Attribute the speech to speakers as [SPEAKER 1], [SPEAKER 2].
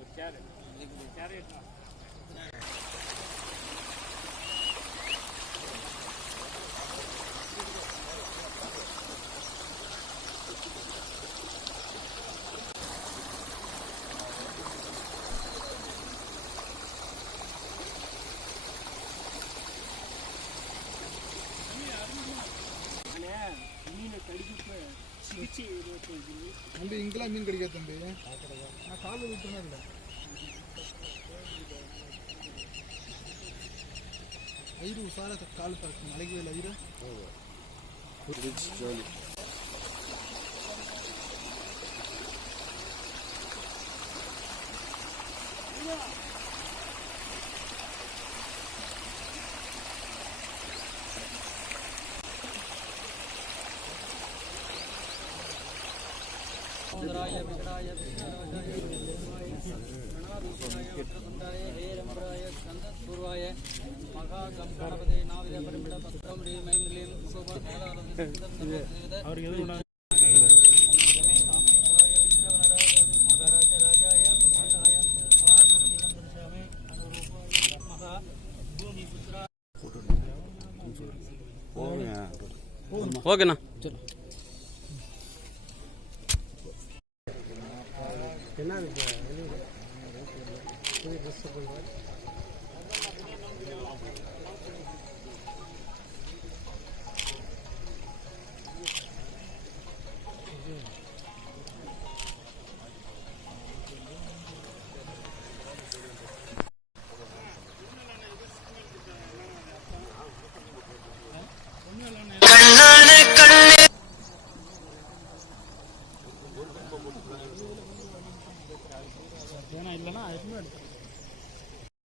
[SPEAKER 1] వచ్చారు వచ్చారు தம்பி இங்கெல்லாம் மீன் கிடைக்காது தம்பி நான் காலில் விட்டுனா இல்லை ஐரு உசார கால் தாக்கு மலைக்கு வேலை ஐரு
[SPEAKER 2] சமுதராய விகடாய விஷ்ணராஜாய ஹேரம்பராய ஸ்கந்தஸ்பூர்வாய மகா கம்பணபதே நாவித பரிமிட பத்ரம் ரீம் ஐம் க்ளீம் என்ன இருக்கு புது ட்ரெஸ்ஸு குபேராய ஏன்னா இல்லைன்னா அதுக்குமே எடுத்து